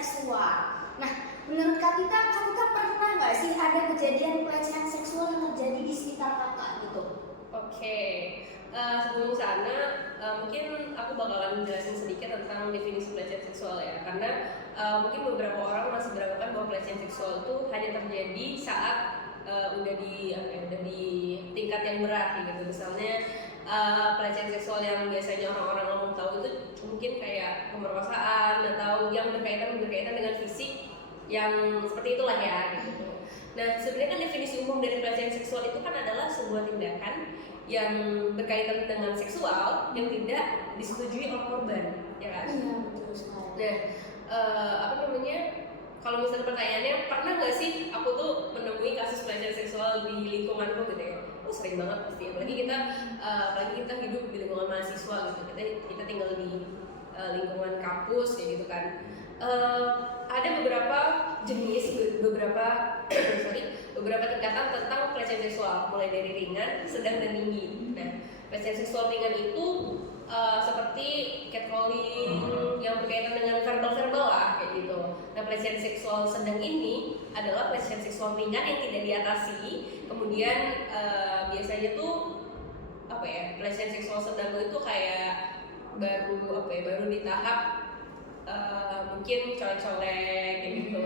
seksual. Nah, menurut Kak Tita pernah nggak sih ada kejadian pelecehan seksual yang terjadi di sekitar kakak gitu? Oke, sebelum sana mungkin aku bakalan jelasin sedikit tentang definisi pelecehan seksual ya, karena mungkin beberapa orang masih beranggapan bahwa pelecehan seksual itu hanya terjadi saat udah di tingkat yang berat gitu. Misalnya pelecehan seksual yang biasanya orang-orang ngomong tahu itu mungkin kayak pemerkosaan atau yang berkaitan dengan fisik yang seperti itulah ya gitu. Nah, sebenarnya kan definisi umum dari pelecehan seksual itu kan adalah sebuah tindakan yang berkaitan dengan seksual yang tidak disetujui oleh korban, ya kan? Iya, betul sekali. Nah, kalau misalnya pertanyaannya, pernah nggak sih aku tuh menemui kasus pelecehan seksual di lingkunganku gitu ya? Oh, sering banget pasti. Apalagi kita hidup di lingkungan mahasiswa gitu. Kita tinggal di lingkungan kampus kayak gitu kan. Ada beberapa jenis, beberapa tingkatan tentang pelecehan seksual, mulai dari ringan, sedang, dan tinggi. Nah, pelecehan seksual ringan itu seperti catcalling yang berkaitan dengan verbal lah kayak gitu. Nah, pelecehan seksual sedang ini adalah pelecehan seksual ringan yang tidak diatasi. Kemudian biasanya tuh pelecehan seksual sedang itu kayak baru di tahap mungkin colek-colek kayak gitu,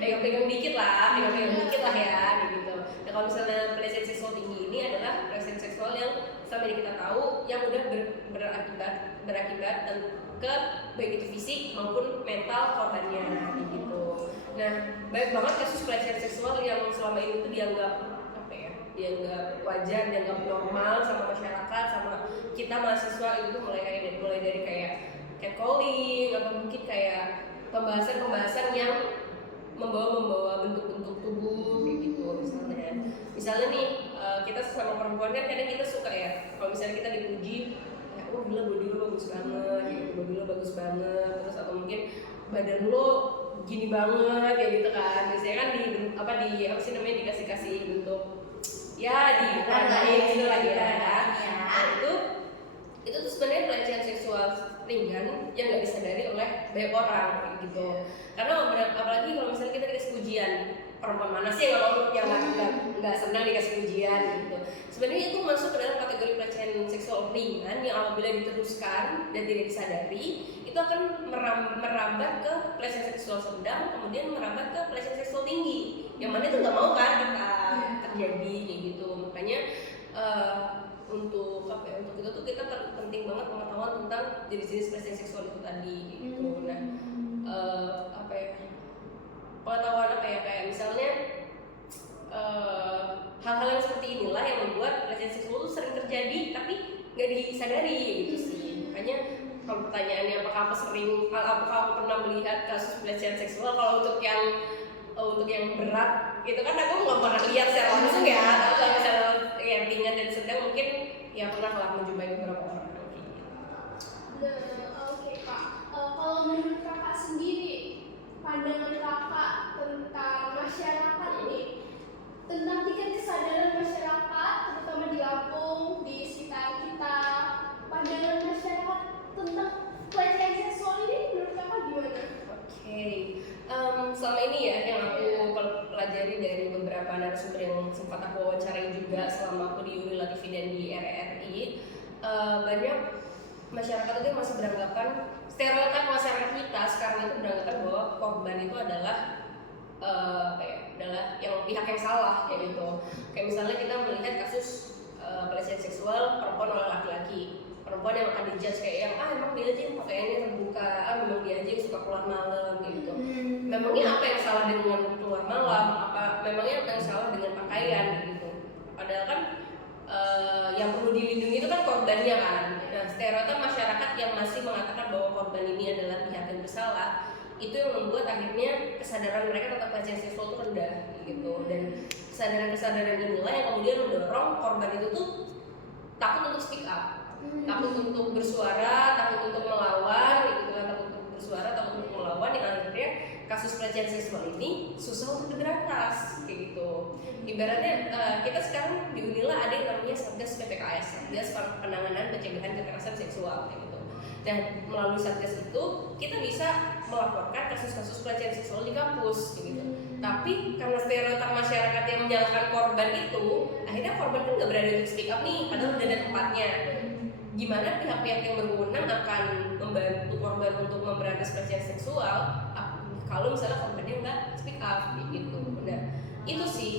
pegang-pegang dikit lah ya kayak gitu. Nah, kalau misalnya pelecehan seksual tinggi ini adalah pelecehan seksual yang selama ini kita tahu yang udah berakibat ke baik itu fisik maupun mental korbannya kayak gitu. Nah, banyak banget kasus pelecehan seksual yang selama ini tuh dianggap wajar, dianggap normal sama masyarakat, sama kita mahasiswa. Itu tuh mulai dari kayak catcalling atau mungkin kayak pembahasan yang membawa bentuk-bentuk tubuh kayak gitu. Misalnya nih kita sesama perempuan kan kadang kita suka ya kalau misalnya kita dipuji, oh gila body lo bagus banget gitu, body lo bagus banget, terus atau mungkin badan lo gini banget kayak gitu kan. Biasanya kan dikasih bentuk ya ditandain gitu lah ya. Nah, itu tuh sebenarnya pelecehan seksual ringan yang nggak disadari oleh banyak orang gitu. Karena apalagi kalau misalnya kita dikasih pujian, perempuan mana sih yang nggak senang dikasih pujian gitu. Sebenarnya itu masuk ke dalam kategori pelecehan seksual ringan yang apabila diteruskan dan tidak disadari itu akan merambat ke pelecehan seksual sedang, kemudian merambat ke pelecehan seksual tinggi, yang mana itu nggak mau kan kita terjadi kayak gitu. Makanya untuk itu tuh kita penting banget pengetahuan tentang jenis-jenis pelecehan seksual itu tadi gitu. Nah, pengetahuan kayak misalnya hal-hal yang seperti inilah yang membuat pelecehan seksual itu sering terjadi tapi nggak disadari gitu sih. Makanya kalau pertanyaannya apakah aku pernah melihat kasus pelecehan seksual, kalau untuk yang berat gitu kan aku nggak pernah lihat secara langsung ya. Tapi kalau misalnya yang ringan dan sedang mungkin ya pernah lah menjumpai beberapa orang gitu. Oke Kak, kalau menurut Kakak sendiri, pandangan Kakak tentang masyarakat nih, tentang tingkat kesadaran masyarakat, terutama di Lampung, di sekitar kita, pandangan masyarakat tentang pelecehan seksual ini menurut Kakak gimana? Oke. Selama ini ya yang aku pelajari dari beberapa narasumber yang sempat aku wawancarai juga selama aku di Unila TV dan di RRI, banyak masyarakat itu masih beranggapan, stereotip masyarakat kita sekarang itu beranggapan bahwa korban itu adalah adalah yang pihak yang salah kayak gitu. Kayak misalnya kita melihat kasus pelecehan seksual perempuan oleh laki-laki, perempuan yang akan dijudge kayak yang emang dia aja yang pakaiannya terbuka, memang dia aja yang suka keluar malam gitu. Memangnya apa yang salah dengan keluar malam? Memangnya apa yang salah dengan pakaian gitu? Padahal kan yang perlu dilindungi itu kan korbannya kan. Nah, stereotip masyarakat yang masih mengatakan bahwa korban ini adalah pihak yang bersalah, itu yang membuat akhirnya kesadaran mereka tentang pelecehan seksual itu rendah gitu. Dan kesadaran inilah yang kemudian mendorong korban itu tuh takut untuk speak up, takut untuk bersuara, takut untuk melawan gitu kan, takut untuk bersuara, takut untuk melawan, yang akhirnya kasus pelecehan seksual ini susah untuk diberantas kayak gitu. Ibaratnya kita sekarang di Unila ada yang namanya Satgas PPKS, Satgas Penanganan Pencegahan Kekerasan Seksual kayak gitu. Dan melalui Satgas itu kita bisa melaporkan kasus-kasus pelecehan seksual di kampus gitu. Tapi karena stereotip masyarakat yang menyalahkan korban itu, akhirnya korban kan nggak berani untuk speak up nih, padahal udah ada tempatnya. Gimana pihak-pihak yang berwenang akan membantu korban untuk memberantas pelecehan seksual kalau misalnya korbannya nggak speak up gitu. Nah itu sih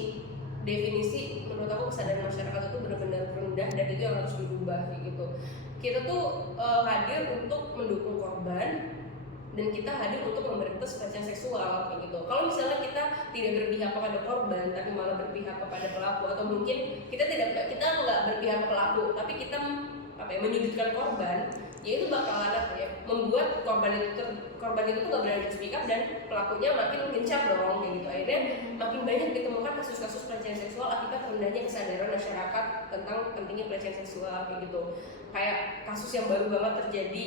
definisi menurut aku kesadaran masyarakat itu benar-benar rendah dan itu yang harus dirubah gitu. Kita tuh hadir untuk mendukung korban dan kita hadir untuk memberantas pelecehan seksual kayak gitu. Kalau misalnya kita tidak berpihak kepada korban tapi malah berpihak kepada pelaku, atau mungkin kita nggak berpihak ke pelaku tapi kita menyudutkan korban, ya itu bakalan membuat korban itu tuh nggak berani speak up dan pelakunya makin gencar dong kayak gitu. Akhirnya makin banyak ditemukan kasus-kasus pelecehan seksual akibat rendahnya kesadaran masyarakat tentang pentingnya pelecehan seksual kayak gitu. Kayak kasus yang baru banget terjadi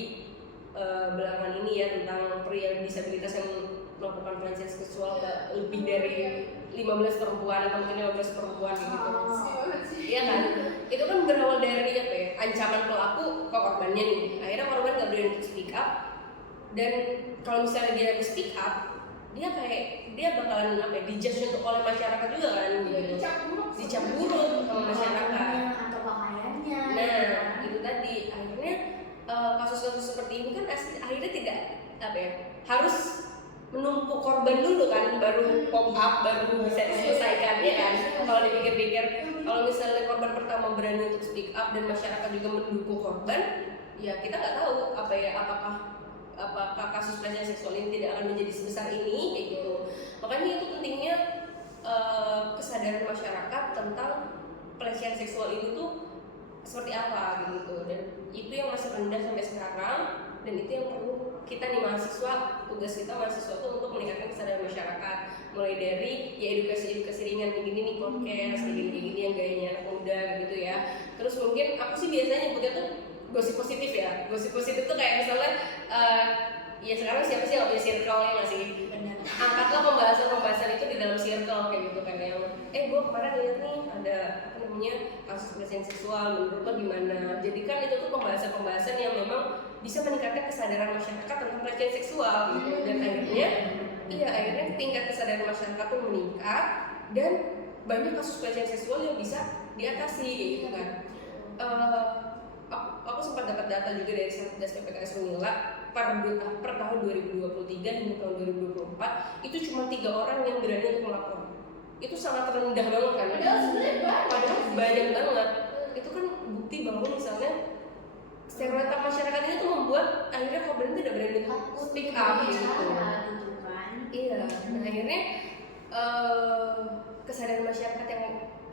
belakangan ini ya, tentang pria disabilitas yang melakukan pelecehan seksual ke lebih dari 15 perempuan atau mungkin 15 perempuan gitu. Iya kan? Itu kan berawal dari ancaman pelaku ke korbannya nih. Akhirnya korban nggak berani untuk speak up, dan kalau misalnya dia speak up, dia bakalan dijudge untuk oleh masyarakat juga kan gitu. Dicap buruk sama masyarakat atau pakaiannya. Nah, itu tadi akhirnya kasus-kasus seperti ini kan akhirnya tidak harus menumpuk korban dulu kan baru pop up, baru bisa diselesaikan ya kan. Kalau dipikir-pikir, kalau misalnya korban pertama berani untuk speak up dan masyarakat juga mendukung korban, ya kita nggak tahu apakah kasus pelecehan seksual ini tidak akan menjadi sebesar ini kayak gitu. Makanya itu pentingnya kesadaran masyarakat tentang pelecehan seksual ini tuh seperti apa gitu, dan itu yang masih rendah sampai sekarang, dan itu yang perlu kita nih mahasiswa, tugas kita mahasiswa tuh untuk meningkatkan kesadaran masyarakat, mulai dari ya edukasi ringan kayak gini nih, podcast kayak gini yang gayanya anak muda gitu ya. Terus mungkin aku sih biasanya nyebutnya tuh gosip positif ya. Gosip positif tuh kayak misalnya ya sekarang siapa sih yang punya circle yang masih angkatlah pembahasan itu di dalam circle kayak gitu kan, yang gue kemarin lihat nih ada kasus pelecehan seksual, menurut lo gimana? Jadi kan itu tuh pembahasan yang memang bisa meningkatkan kesadaran masyarakat tentang pelecehan seksual gitu. Dan akhirnya tingkat kesadaran masyarakat tuh meningkat dan banyak kasus pelecehan seksual yang bisa diatasi gitu kan. Aku sempat dapat data juga dari Satgas PPKS Unila per tahun 2023 hingga tahun 2024 itu cuma 3 orang yang berani untuk melapor. Itu sangat rendah banget kan? Padahal banyak banget. Itu kan bukti bahwa misalnya stereotip masyarakat ini tuh membuat akhirnya korban tidak berani speak up gitu kan. Iya. Nah akhirnya kesadaran masyarakat yang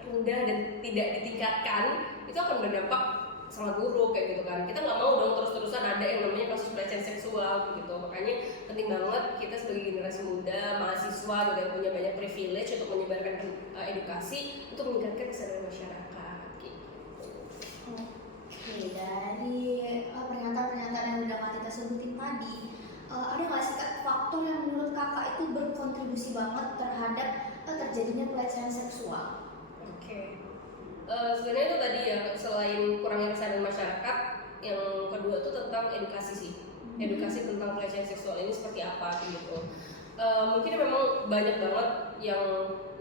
rendah dan tidak ditingkatkan itu akan berdampak sangat buruk kayak gitu kan. Kita nggak mau dong terus-terusan ada yang namanya kasus pelecehan seksual gitu. Makanya penting banget kita sebagai generasi muda, mahasiswa gitu, yang punya banyak privilege untuk menyebarkan edukasi untuk meningkatkan kesadaran masyarakat gitu. Oke, dari pernyataan-pernyataan yang udah Kak Tita sebutin tadi, ada nggak sih faktor yang menurut kakak itu berkontribusi banget terhadap terjadinya pelecehan seksual? Oke. Sebenarnya itu tadi ya, selain kurangnya kesadaran masyarakat, yang kedua itu tentang edukasi sih. Edukasi tentang pelecehan seksual ini seperti apa gitu. Mungkin memang banyak banget yang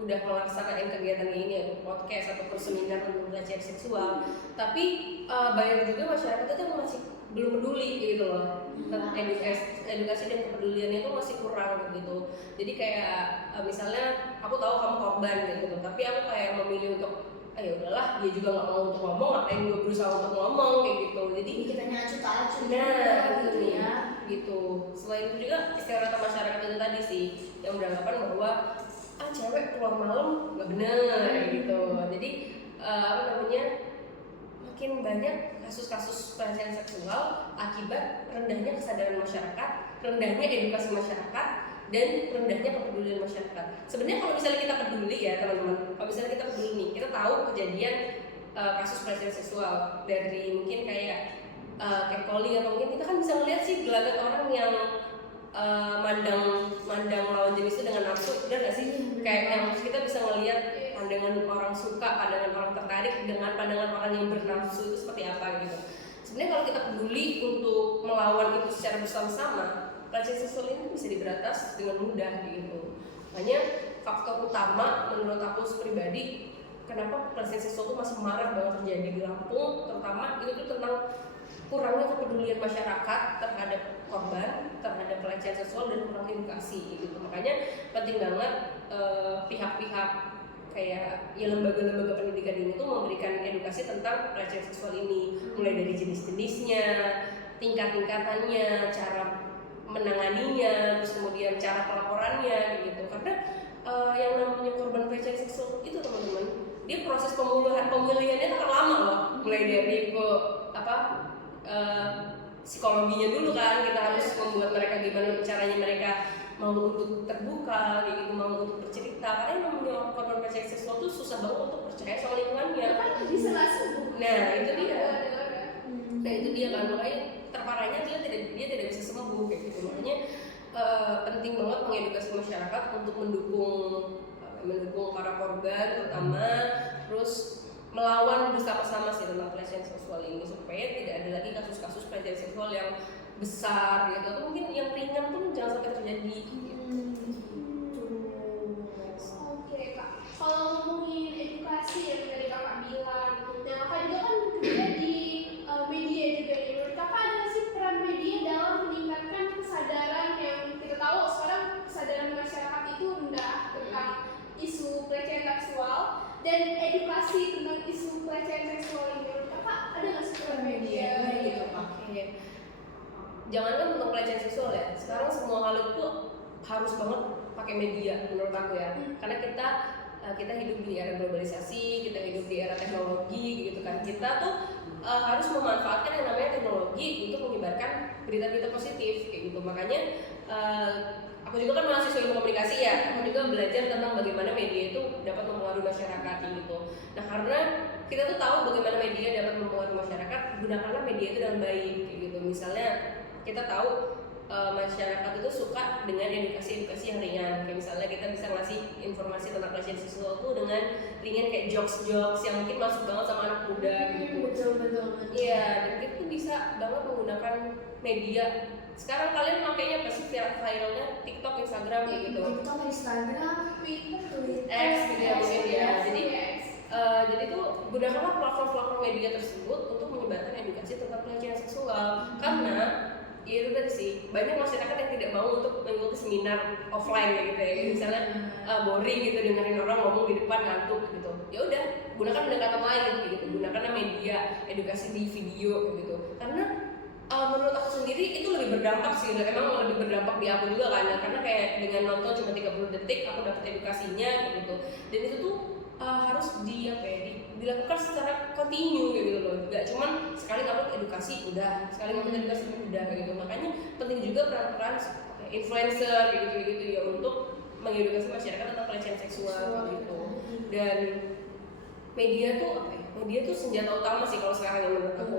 udah melaksanakan kegiatan ini ya, podcast ataupun seminar tentang pelecehan seksual. Tapi banyak juga masyarakat itu yang masih belum peduli gitu loh. Edukasi dan kepeduliannya itu masih kurang gitu. Jadi kayak misalnya aku tahu kamu korban gitu, tapi aku kayak memilih untuk ya udahlah, dia juga nggak mau untuk ngomong, ngapain gue berusaha untuk ngomong kayak gitu. Jadi kita acuh-acuh gitu ya gitu. Selain itu juga stereotip masyarakat itu tadi sih yang beranggapan bahwa cewek keluar malam nggak bener gitu. Jadi makin banyak kasus-kasus pelecehan seksual akibat rendahnya kesadaran masyarakat, rendahnya edukasi masyarakat, dan rendahnya kepedulian masyarakat. Sebenarnya kalau misalnya kita peduli ya teman-teman, kalau misalnya kita peduli nih, kita tahu kejadian kasus pelecehan seksual dari mungkin kayak catcalling, atau mungkin kita kan bisa melihat sih gelagat orang yang mandang lawan jenis itu dengan nafsu, benar nggak sih? Kayak yang kita bisa ngelihat pandangan orang suka, pandangan orang tertarik dengan pandangan orang yang bernafsu itu seperti apa gitu. Sebenarnya kalau kita peduli untuk melawan itu secara bersama-sama, pelecehan seksual ini bisa diberantas dengan mudah gitu. Makanya faktor utama menurut aku pribadi kenapa pelecehan seksual itu masih marak banget terjadi di Lampung, terutama itu tuh tentang kurangnya kepedulian masyarakat terhadap korban, terhadap pelecehan seksual dan kurang edukasi gitu. Makanya penting banget pihak-pihak kayak ya lembaga-lembaga pendidikan ini tuh memberikan edukasi tentang pelecehan seksual ini, mulai dari jenis-jenisnya, tingkat-tingkatannya, cara menanganinya, terus kemudian cara pelaporannya gitu. Karena yang namanya korban pelecehan seksual itu teman-teman, dia proses pemulihannya itu akan lama loh, mulai dari psikologinya dulu kan, kita harus membuat mereka gimana caranya mereka mau untuk terbuka, gitu, mau untuk bercerita. Karena yang namanya korban pelecehan seksual itu susah banget untuk percaya sama lingkungannya. Bisa nggak sembuh. Nah itu dia. Nah itu dia kan, makanya terparahnya dia tidak bisa sembuh kayak gitu. Makanya penting banget mengedukasi masyarakat untuk mendukung para korban terutama, terus melawan bersama-sama sih tentang pelecehan seksual ini supaya tidak ada lagi kasus-kasus pelecehan seksual yang besar gitu, atau mungkin yang ringan pun jangan sampai terjadi gitu. Oke kak, kalau ngomongin edukasi yang dari kakak bilang, nah kakak juga kan kerja di media juga nih. Menurut kakak ada nggak sih peran media dalam meningkatkan kesadaran yang kita tahu sekarang kesadaran masyarakat itu rendah tentang isu pelecehan seksual dan edukasi tentang isu pelecehan seksual ini? Menurut kakak ada nggak sih peran media gitu? Oke. Jangankan untuk pelecehan seksual ya, sekarang semua hal itu harus banget pakai media menurut aku ya. Karena kita hidup di era globalisasi, kita hidup di era teknologi gitu kan. Kita tuh harus memanfaatkan yang namanya teknologi untuk menyebarkan berita-berita positif kayak gitu. Makanya aku juga kan mahasiswa ilmu komunikasi ya, aku juga belajar tentang bagaimana media itu dapat mempengaruhi masyarakat gitu. Nah karena kita tuh tahu bagaimana media dapat mempengaruhi masyarakat, gunakanlah media itu dengan baik kayak gitu. Misalnya kita tahu masyarakat itu suka dengan edukasi yang ringan, kayak misalnya kita bisa ngasih informasi tentang pelecehan seksual tuh dengan ringan kayak jokes yang mungkin masuk banget sama anak muda gitu. Betul. Iya, dan itu bisa banget menggunakan media. Sekarang kalian makanya apa sih viralnya TikTok, Instagram kayak gitu. TikTok, Instagram, Twitter, X gitu ya mungkin ya. Jadi tuh gunakanlah platform media tersebut untuk menyebarkan edukasi tentang pelecehan seksual. Karena ya itu tadi sih, banyak masyarakat yang tidak mau untuk mengikuti seminar offline kayak gitu ya. Misalnya boring gitu dengerin orang ngomong di depan ngantuk gitu. Ya udah, gunakan pendekatan lain gitu. Gunakanlah media edukasi di video gitu. Karena menurut aku sendiri itu lebih berdampak sih, emang lebih berdampak di aku juga kan, karena kayak dengan nonton cuma 30 detik aku dapat edukasinya gitu. Dan itu tuh harus dilakukan secara kontinu gitu loh, gak cuman sekali ngupload edukasi udah, sekali ngupload edukasi udah kayak gitu. Makanya penting juga peran-peran influencer gitu ya untuk mengedukasi masyarakat tentang pelecehan seksual gitu. Dan media tuh media tuh senjata utama sih kalau sekarang yang menurut aku.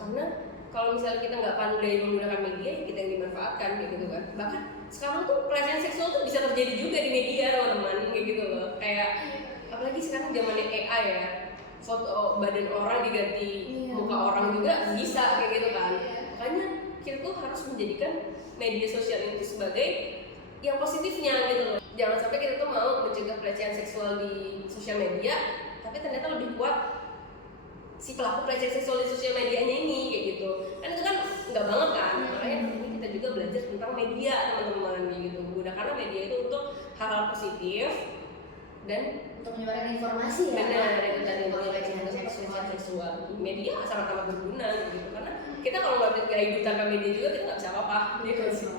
Karena kalau misalnya kita nggak pandai menggunakan media, kita yang dimanfaatkan kayak gitu kan. Bahkan sekarang tuh pelecehan seksual tuh bisa terjadi juga di media teman-teman kayak gitu loh. Kayak apalagi sekarang zamannya AI ya, foto badan orang diganti muka orang juga bisa kayak gitu kan. Makanya kita tuh harus menjadikan media sosial itu sebagai yang positifnya gitu loh. Jangan sampai kita tuh mau mencegah pelecehan seksual di sosial media, tapi ternyata lebih kuat si pelaku pelecehan seksual di sosial medianya ini kayak gitu. Kan itu kan nggak banget kan. Makanya ini kita juga belajar tentang media teman-teman gitu. Gunakanlah media itu untuk hal-hal positif dan untuk menyebarkan informasi ya. Benar, itu tadi untuk pelecehan seksual. Media sangat-sangat berguna gitu. Karena kita kalau nggak hidup tanpa media juga kita nggak bisa apa-apa gitu sih.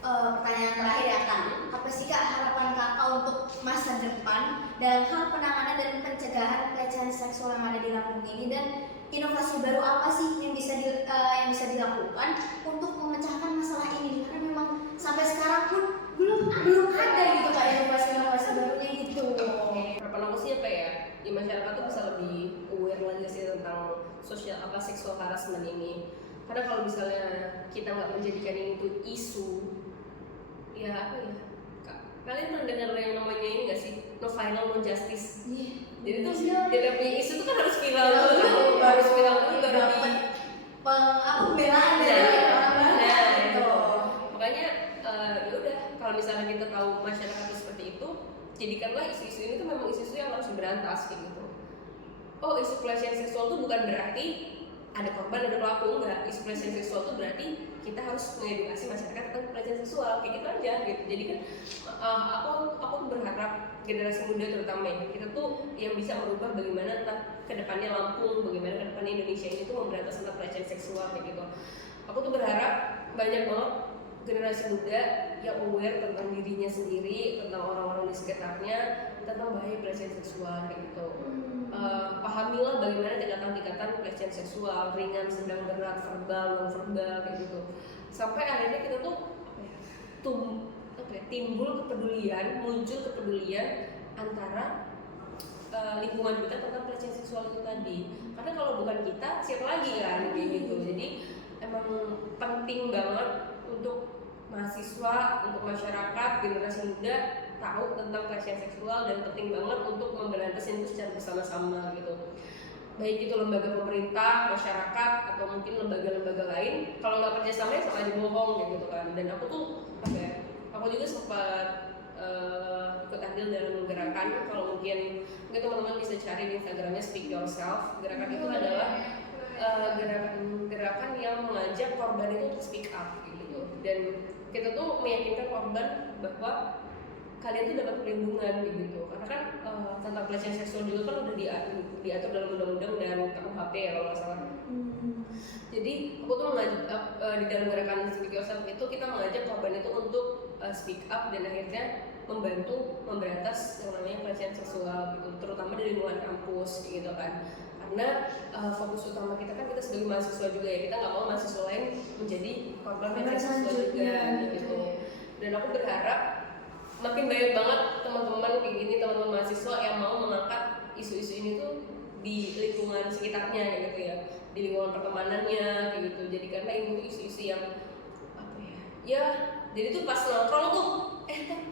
Pertanyaan terakhir ya Kak, apa sih Kak harapan Kakak untuk masa depan dalam hal penanganan dan pencegahan pelecehan seksual yang ada di Lampung ini, dan inovasi baru apa sih yang bisa dilakukan untuk memecahkan masalah ini? Karena memang sampai sekarang pun belum ada gitu Kak inovasi barunya gitu. Harapan aku sih apa ya? Di masyarakat tuh bisa lebih aware lagi sih tentang seksual harassment ini. Karena kalau misalnya kita nggak menjadikan ini tuh isu, ya apa ya? Kalian pernah dengar yang namanya ini nggak sih? No viral, no justice. Jadi tuh tidak punya isu tuh kan harus viral dulu, harus viral dulu baru pembelaan dari orang-orang gitu. Makanya ya udah, kalau misalnya kita tahu masyarakat itu seperti itu, jadikanlah isu-isu ini tuh memang isu-isu yang harus diberantas kayak gitu. Oh, isu pelecehan seksual itu bukan berarti ada korban ada pelaku, enggak. Isu pelecehan seksual itu berarti kita harus mengedukasi masyarakat tentang pelecehan seksual kayak gitu aja gitu. Jadi kan aku berharap generasi muda terutama ya, kita tuh yang bisa merubah bagaimana kedepannya Lampung, bagaimana kedepannya Indonesia ini tuh memberantas tentang pelecehan seksual kayak gitu. Aku tuh berharap banyak banget generasi muda yang aware tentang dirinya sendiri, tentang orang-orang di sekitarnya, tentang bahaya pelecehan seksual kayak gitu. Pahamilah bagaimana tingkatan-tingkatan pelecehan seksual, ringan, sedang, berat, verbal, non verbal kayak gitu. Sampai akhirnya kita tuh timbul kepedulian, muncul kepedulian antara lingkungan kita tentang pelecehan seksual itu tadi. Karena kalau bukan kita, siapa lagi kan kayak gitu. Jadi emang penting banget untuk mahasiswa, untuk masyarakat, generasi muda tahu tentang pelecehan seksual, dan penting banget untuk memberantas itu secara bersama-sama gitu. Baik itu lembaga pemerintah, masyarakat, atau mungkin lembaga-lembaga lain. Kalau nggak kerjasama ya sama aja bohong kayak gitu kan. Dan aku tuh aku juga sempat ikut andil dalam gerakan. Kalau mungkin teman-teman bisa cari di Instagramnya Speak Yourself. Gerakan itu adalah gerakan yang mengajak korban itu untuk speak up gitu. Dan kita tuh meyakinkan korban bahwa kalian tuh dapat perlindungan gitu. Karena kan tentang pelecehan seksual juga kan udah diatur dalam undang-undang dan KUHP ya kalau nggak salah. Jadi aku tuh di dalam gerakan Speak Yourself itu kita mengajak korban itu untuk speak up dan akhirnya membantu memberantas yang namanya pelecehan seksual gitu, terutama di lingkungan kampus gitu kan. Karena fokus utama kita kan kita sebagai mahasiswa juga ya, kita nggak mau mahasiswa lain menjadi korban pelecehan seksual juga gitu. Dan aku berharap makin banyak banget teman-teman kayak gini, teman-teman mahasiswa yang mau mengangkat isu-isu ini tuh di lingkungan sekitarnya gitu ya, di lingkungan pertemanannya kayak gitu. Jadi karena ini tuh isu-isu yang ya jadi tuh pas nongkrong tuh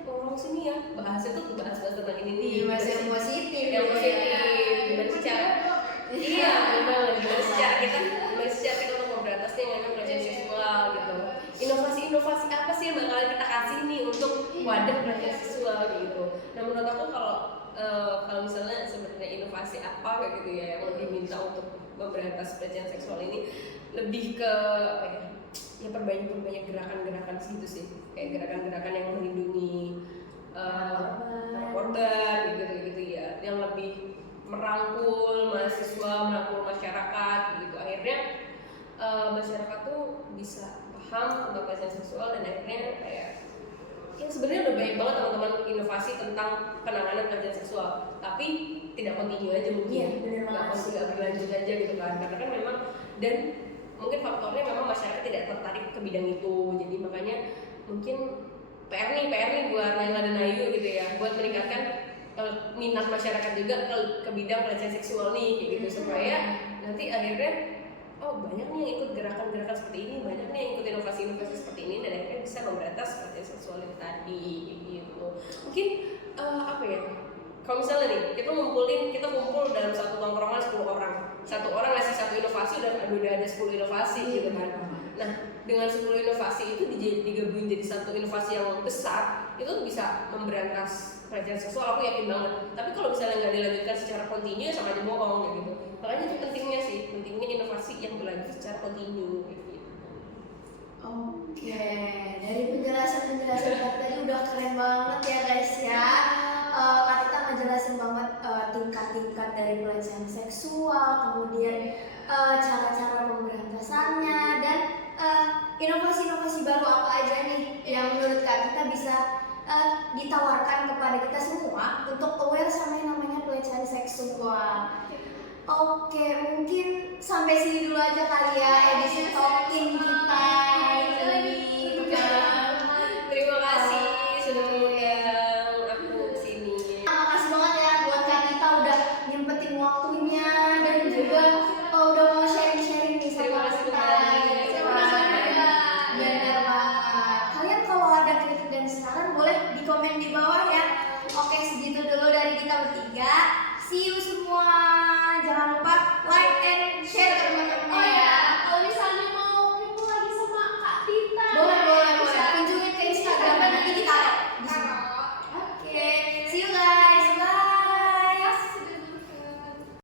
ngomong sini ya, bahasnya tuh bahas tentang ini nih, bahas yang positif, gimana sih cara iya memang gimana sih cara kita untuk memberantasnya yang namanya pelecehan seksual gitu. Inovasi apa sih yang bakalan kita kasih nih untuk wadah pelecehan seksual gitu. Nah menurut aku kalau misalnya sebenarnya inovasi apa kayak gitu ya yang diminta untuk memberantas pelecehan seksual ini, lebih ke ya perbanyak gerakan-gerakan gitu sih, kayak gerakan-gerakan yang melindungi korban gitu ya, yang lebih merangkul mahasiswa, merangkul masyarakat gitu. Akhirnya masyarakat tuh bisa paham tentang pelecehan seksual, dan akhirnya kayak ya sebenarnya udah banyak banget teman-teman inovasi tentang penanganan pelecehan seksual, tapi tidak kontinu aja mungkin, nggak berlanjut aja gitu kan, karena kan memang dan mungkin faktornya memang masyarakat tidak tertarik ke bidang itu. Jadi makanya mungkin PR nih buat Naila dan Ayu gitu ya, buat meningkatkan minat masyarakat juga ke bidang pelecehan seksual nih kayak gitu, supaya nanti akhirnya banyak nih yang ikut gerakan-gerakan seperti ini, banyak nih yang ikut inovasi-inovasi seperti ini, dan akhirnya bisa memberantas pelecehan seksual itu tadi gitu. Mungkin kalau misalnya nih kita kumpul dalam satu tongkrongan 10 orang, satu orang ngasih satu inovasi, udah ada 10 inovasi gitu kan. Nah dengan 10 inovasi itu digabungin jadi satu inovasi yang besar, itu bisa memberantas pelecehan seksual, aku yakin banget. Tapi kalau misalnya nggak dilanjutkan secara kontinu, sama aja bohong kayak gitu. Makanya itu pentingnya inovasi yang berlanjut secara kontinu gitu. Oke, dari penjelasan tadi udah keren banget ya guys ya. Kita ngejelasin banget tingkat-tingkat dari pelecehan seksual, kemudian cara-cara pemberantasannya, dan inovasi-inovasi baru apa aja nih yang menurut Kak kita bisa ditawarkan kepada kita semua untuk aware sama yang namanya pelecehan seksual. Oke, mungkin sampai sini dulu aja kali ya edisi Talking kita ini. Terima kasih sudah mengundang aku sini. Makasih banget ya buat Kak Tita udah nyempetin waktunya dan juga udah mau sharing-sharing nih sama kita. Benar banget. Kalian kalau ada kritik dan saran boleh di komen di bawah ya. Oke, segitu dulu dari kita bertiga. See you